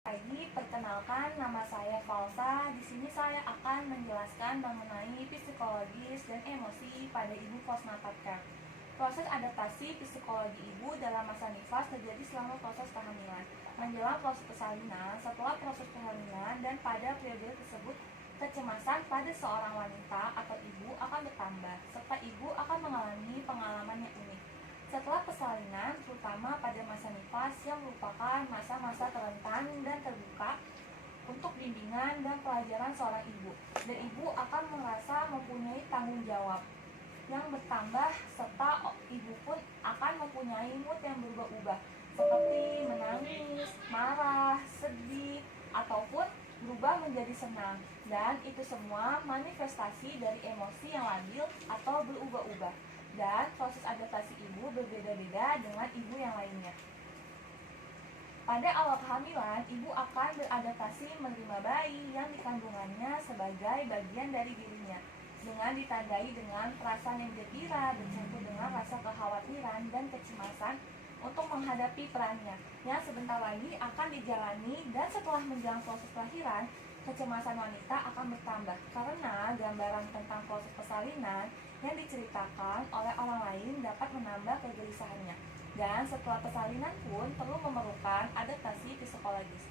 Pagi, perkenalkan nama saya Falsa. Di sini saya akan menjelaskan mengenai psikologis dan emosi pada ibu postnatal care. Proses adaptasi psikologi ibu dalam masa nifas terjadi selama proses kehamilan, menjelang proses persalinan, setelah proses kehamilan, dan pada periode tersebut kecemasan pada seorang wanita atau ibu akan bertambah, serta ibu akan mengalami pengalaman yang unik. Setelah persalinan, terutama pada masa nifas yang merupakan masa-masa rentan dan terbuka untuk bimbingan dan pelajaran seorang ibu, dan ibu akan merasa mempunyai tanggung jawab yang bertambah, serta ibu pun akan mempunyai mood yang berubah-ubah, seperti menangis, marah, sedih, ataupun berubah menjadi senang. Dan itu semua manifestasi dari emosi yang labil atau berubah-ubah. Dan proses adaptasi ibu berbeda-beda dengan ibu yang lainnya. Pada awal kehamilan, ibu akan beradaptasi menerima bayi yang dikandungannya sebagai bagian dari dirinya, dengan ditandai dengan perasaan yang gembira bercampur dengan rasa kekhawatiran dan kecemasan untuk menghadapi perannya yang sebentar lagi akan dijalani. Dan setelah menjalani proses kelahiran, kecemasan wanita akan bertambah karena gambaran tentang proses persalinan yang diceritakan oleh orang lain dapat menambah kegelisahannya. Dan setelah persalinan pun perlu memerlukan adaptasi psikologis.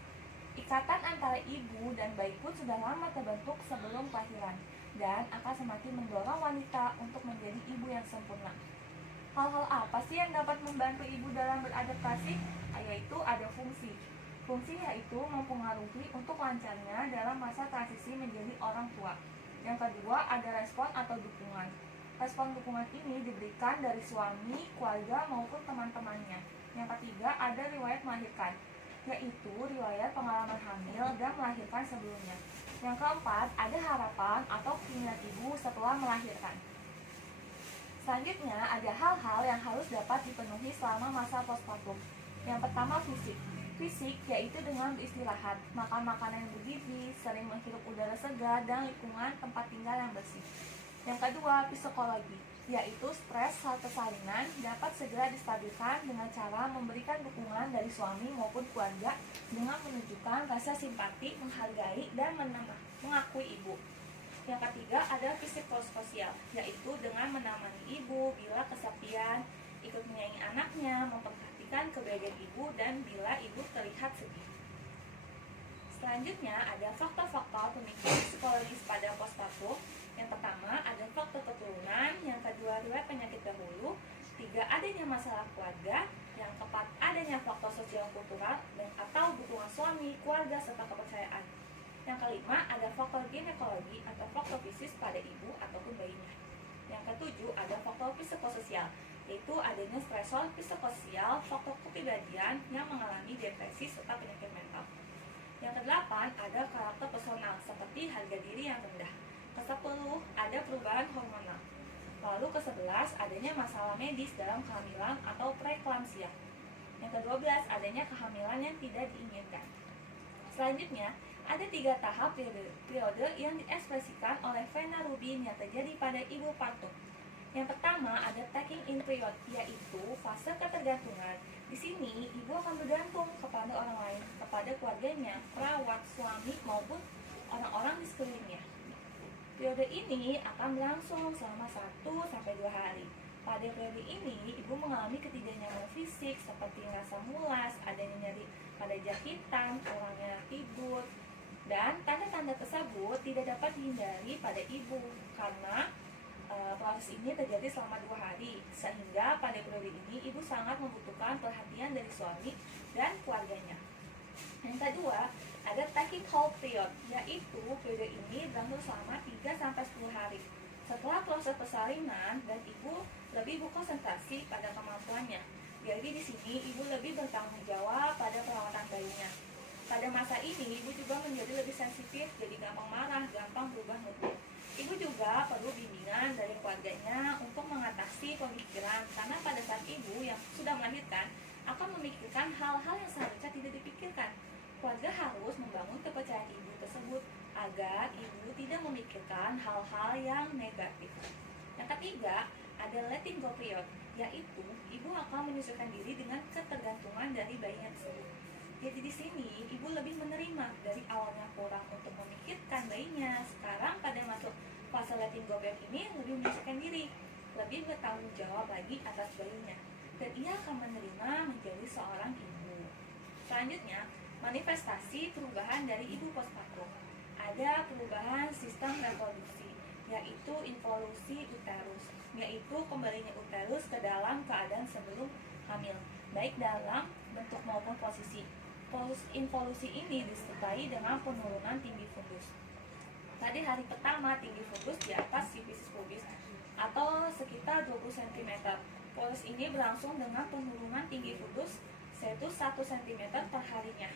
Ikatan antara ibu dan bayi pun sudah lama terbentuk sebelum kelahiran dan akan semakin mendorong wanita untuk menjadi ibu yang sempurna. Hal-hal apa sih yang dapat membantu ibu dalam beradaptasi? Yaitu ada fungsi. Fungsi yaitu mempengaruhi untuk lancarnya dalam masa transisi menjadi orang tua. Yang kedua ada respon atau dukungan. Respon dukungan ini diberikan dari suami, keluarga maupun teman-temannya. Yang ketiga ada riwayat melahirkan, yaitu riwayat pengalaman hamil dan melahirkan sebelumnya. Yang keempat ada harapan atau keinginan ibu setelah melahirkan. Selanjutnya ada hal-hal yang harus dapat dipenuhi selama masa postpartum. Yang pertama fisik. Fisik yaitu dengan beristirahat, makan makanan yang bergizi, sering menghirup udara segar, dan lingkungan tempat tinggal yang bersih. Yang kedua, psikologi, yaitu stres saat persalinan dapat segera distabilkan dengan cara memberikan dukungan dari suami maupun keluarga dengan menunjukkan rasa simpati, menghargai, dan mengakui ibu. Yang ketiga ada psikososial, yaitu dengan menemani ibu bila kesepian, ikut menyayangi anaknya, memperhatikan kebahagiaan ibu, dan bila ibu terlihat sedih. Selanjutnya ada faktor-faktor pemicu psikologis pada postpartum. Yang pertama ada faktor keturunan, yang kedua riwayat penyakit dahulu, tiga adanya masalah keluarga, yang keempat adanya faktor sosial kultural dan atau dukungan suami, keluarga, serta kepercayaan. Yang kelima ada faktor ginekologi atau faktor fisis pada ibu ataupun bayinya. Yang ketujuh ada faktor psikososial, yaitu adanya stresor psikososial, faktor kepribadian yang mengalami depresi serta penyakit mental. Yang kedelapan ada karakter personal seperti harga diri yang rendah. Ke-10 ada perubahan hormonal. Lalu ke-11 adanya masalah medis dalam kehamilan atau preeklamsia. Yang ke-12 adanya kehamilan yang tidak diinginkan. Selanjutnya ada 3 tahap periode yang diekspresikan oleh Vena Rubin yang terjadi pada ibu partum. Yang pertama ada taking in period, yaitu fase ketergantungan. Di sini ibu akan bergantung kepada orang lain, kepada keluarganya, perawat, suami maupun orang-orang di sekelilingnya. Periode ini akan berlangsung selama 1-2 hari. Pada periode ini ibu mengalami ketidaknyamanan fisik seperti rasa mulas, adanya nyeri pada jahitan, kurangnya tidur, dan tanda-tanda tersebut tidak dapat dihindari pada ibu karena proses ini terjadi selama 2 hari, sehingga pada periode ini ibu sangat membutuhkan perhatian dari suami dan keluarganya. Yang kedua, ada taking hold period, yaitu periode ini berlangsung selama 3-10 hari. Setelah proses persalinan dan ibu lebih berkonsentrasi pada kemampuannya. Jadi di sini ibu lebih bertanggung jawab pada perawatan bayinya. Pada masa ini ibu juga menjadi lebih sensitif, jadi gampang marah, gampang berubah moodnya. Ibu juga perlu bimbingan dari keluarganya untuk mengatasi pemikiran, karena pada saat ibu yang sudah melahirkan akan memikirkan hal-hal yang seharusnya tidak dipikirkan. Keluarga harus membangun kepercayaan ibu tersebut agar ibu tidak memikirkan hal-hal yang negatif. Yang ketiga, ada letting go period, yaitu ibu akan menyesuaikan diri dengan ketergantungan dari bayinya tersebut. Jadi di sini ibu lebih menerima. Dari awalnya kurang untuk memikirkan bayinya, sekarang pada masuk fase letting go back ini lebih menyelesaikan diri, lebih bertanggung jawab lagi atas bayinya, dan ia akan menerima menjadi seorang ibu. Selanjutnya, manifestasi perubahan dari ibu postpartum. Ada perubahan sistem reproduksi, yaitu involusi uterus, yaitu kembalinya uterus ke dalam keadaan sebelum hamil, baik dalam bentuk maupun posisi. Involusi ini disertai dengan penurunan tinggi fundus. Tadi hari pertama tinggi fundus di atas sifisis pubis atau sekitar 20 cm. Proses ini berlangsung dengan penurunan tinggi fundus yaitu 1 cm per harinya.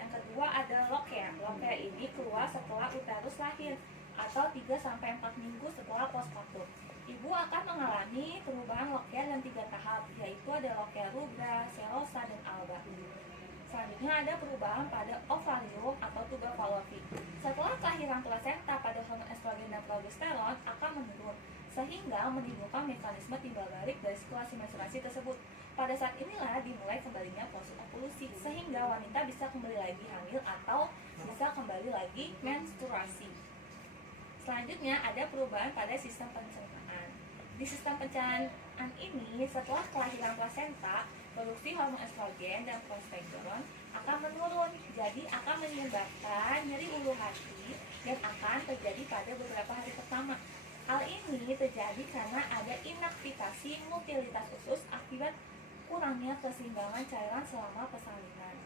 Yang kedua ada lokea. Lokea ini keluar setelah uterus lahir atau 3-4 minggu setelah postpartum. Ibu akan mengalami perubahan lokea dalam 3 tahap, yaitu ada lokea rubra, selosa, dan alba. Selanjutnya ada perubahan pada ovarium atau tuba fallopi. Setelah kelahiran plasenta, pada hormon estrogen dan progesteron akan menurun, sehingga menimbulkan mekanisme timbal balik dari sirkulasi menstruasi tersebut. Pada saat inilah dimulai kembalinya proses ovulasi, sehingga wanita bisa kembali lagi hamil atau bisa kembali lagi menstruasi. Selanjutnya ada perubahan pada sistem pencernaan. Di sistem pencernaan ini, setelah kelahiran plasenta, produksi hormon estrogen dan progesteron akan menurun, jadi akan menyebabkan nyeri ulu hati dan akan terjadi pada beberapa hari pertama. Hal ini terjadi karena ada inaktivasi motilitas usus akibat kurangnya keseimbangan cairan selama persalinan.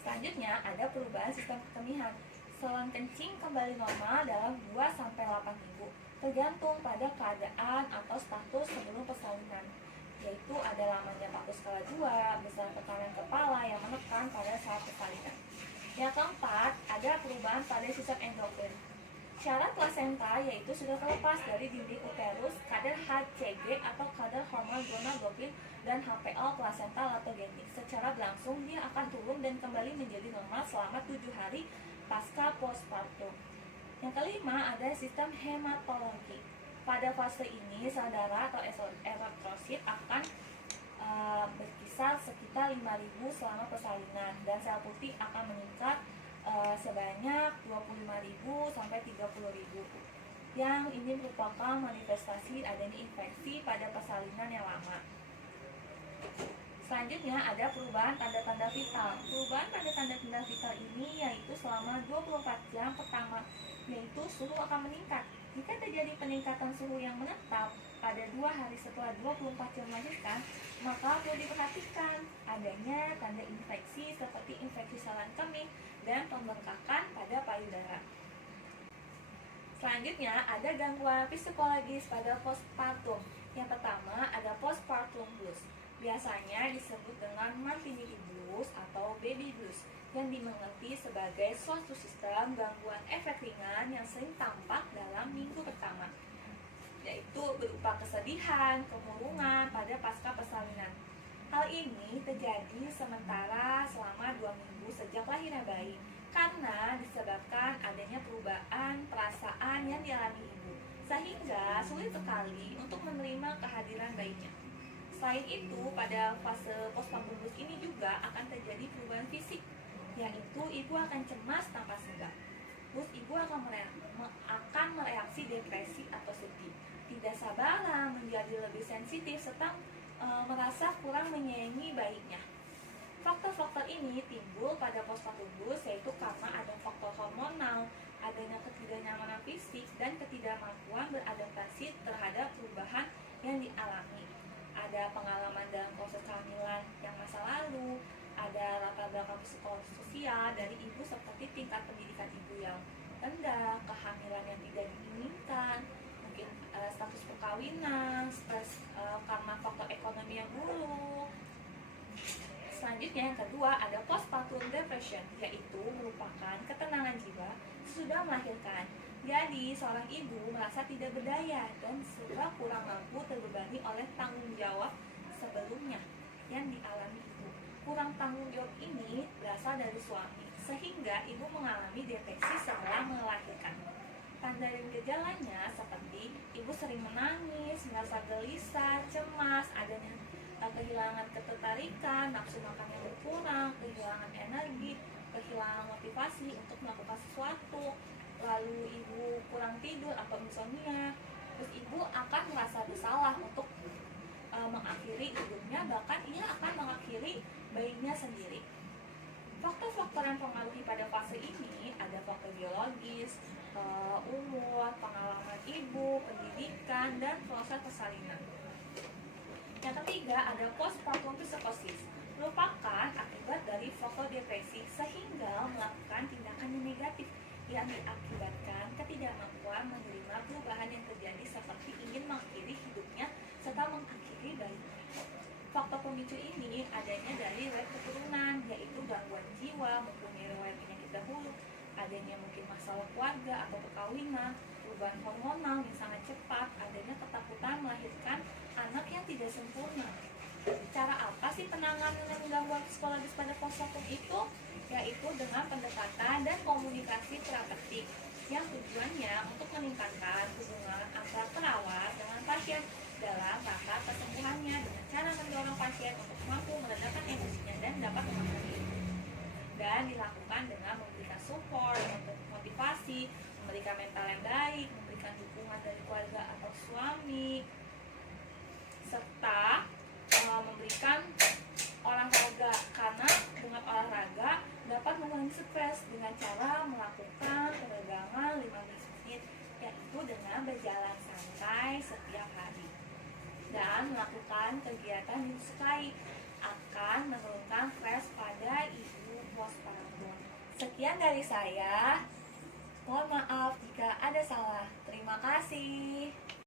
Selanjutnya ada perubahan sistem kekemihan. Saluran kencing kembali normal dalam 2-8 minggu, tergantung pada keadaan atau status sebelum persalinan, yaitu ada lamanya paku skala 2, besar tekanan kepala yang menekan pada saat persalinan. Yang keempat, ada perubahan pada sistem endokrin. Syarat plasenta yaitu sudah terlepas dari dinding uterus, kadar HCG atau kadar hormon gonadotropin dan HPL plasenta lactogenik. Secara berlangsung dia akan turun dan kembali menjadi normal selama 7 hari pasca postpartum. Yang kelima ada sistem hematologi. Pada fase ini sel darah atau eritrosit akan berkisar sekitar 5.000 selama persalinan, dan sel putih akan meningkat sebanyak 25.000 sampai 30.000. Yang ini merupakan manifestasi adanya infeksi pada persalinan yang lama. Selanjutnya ada perubahan tanda-tanda vital. Perubahan pada tanda-tanda vital ini yaitu selama 24 jam pertama, yaitu suhu akan meningkat. Jika terjadi peningkatan suhu yang menetap pada 2 hari setelah 24 jam melahirkan, maka perlu diperhatikan adanya tanda infeksi seperti infeksi saluran kemih dan pembengkakan pada payudara. Selanjutnya ada gangguan psikologis pada postpartum. Yang pertama ada postpartum blues. Biasanya disebut dengan maternity blues atau baby blues, yang dimengerti sebagai suatu sistem gangguan efek ringan yang sering tampak dalam minggu pertama, yaitu berupa kesedihan, kemurungan pada pasca persalinan. Hal ini terjadi sementara selama 2 minggu sejak lahirnya bayi, karena disebabkan adanya perubahan perasaan yang dialami ibu, sehingga sulit sekali untuk menerima kehadiran bayinya. Selain itu, pada fase postpartum blues ini juga akan terjadi perubahan fisik, yaitu ibu akan cemas tanpa sebab. Terus ibu akan mereaksi depresi atau sedih, tidak sabaran, menjadi lebih sensitif, serta merasa kurang menyayangi bayinya. Faktor-faktor ini timbul pada postpartum blues yaitu karena ada faktor hormonal, adanya ketidaknyamanan fisik, dan ketidakmampuan beradaptasi terhadap perubahan yang dialami. Ada pengalaman dalam proses kehamilan yang masa lalu, ada latar belakang psikososial dari ibu seperti tingkat pendidikan ibu yang rendah, kehamilan yang tidak diinginkan, mungkin status perkawinan, stres karena faktor ekonomi yang buruk. Selanjutnya yang kedua ada postpartum depression, yaitu merupakan ketenangan jiwa sesudah melahirkan. Jadi seorang ibu merasa tidak berdaya dan serba kurang mampu terbebani oleh tanggung jawab sebelumnya yang dialami ibu. Kurang tanggung jawab ini berasal dari suami, sehingga ibu mengalami depresi setelah melahirkan. Tanda dan gejalanya seperti ibu sering menangis, merasa gelisah, cemas, adanya kehilangan ketertarikan, nafsu makan yang berkurang, kehilangan motivasi untuk melakukan sesuatu, lalu ibu kurang tidur atau insomnia, terus ibu akan merasa bersalah untuk mengakhiri hidupnya, bahkan ia akan mengakhiri bayinya sendiri. Faktor-faktor yang mempengaruhi pada fase ini ada faktor biologis, umur, pengalaman ibu, pendidikan, dan proses persalinan. Yang ketiga ada postpartum psikosis, merupakan akibat dari faktor depresi sehingga melakukan tindakan yang negatif yang diakibatkan ketidakmampuan menerima perubahan yang terjadi seperti ingin mengakhiri hidupnya serta mengakhiri bayinya. Faktor pemicu ini adanya dari riwayat keturunan, yaitu gangguan jiwa, mempunyai riwayat penyakit dahulu, adanya mungkin masalah keluarga atau perkawinan, perubahan hormonal yang sangat cepat, adanya ketakutan melahirkan anak yang tidak sempurna. Cara apa sih penanganan gangguan psikologis pada postpartum itu? Yaitu dengan pendekatan dan komunikasi terapeutik yang tujuannya untuk meningkatkan hubungan antara perawat dengan pasien dalam rangka kesembuhannya dengan cara mendorong pasien untuk mampu meredakan emosinya dan dapat memahami, dan dilakukan dengan memberikan support, motivasi, memberikan mental yang baik, memberikan dukungan dari keluarga atau suami, serta memberikan olahraga, karena dengan olahraga dapat mengurangi stres dengan cara melakukan peregangan 15 menit, yaitu dengan berjalan santai setiap hari dan melakukan kegiatan yang disukai akan menurunkan stres pada ibu postpartum. Sekian dari saya. Mohon maaf jika ada salah. Terima kasih.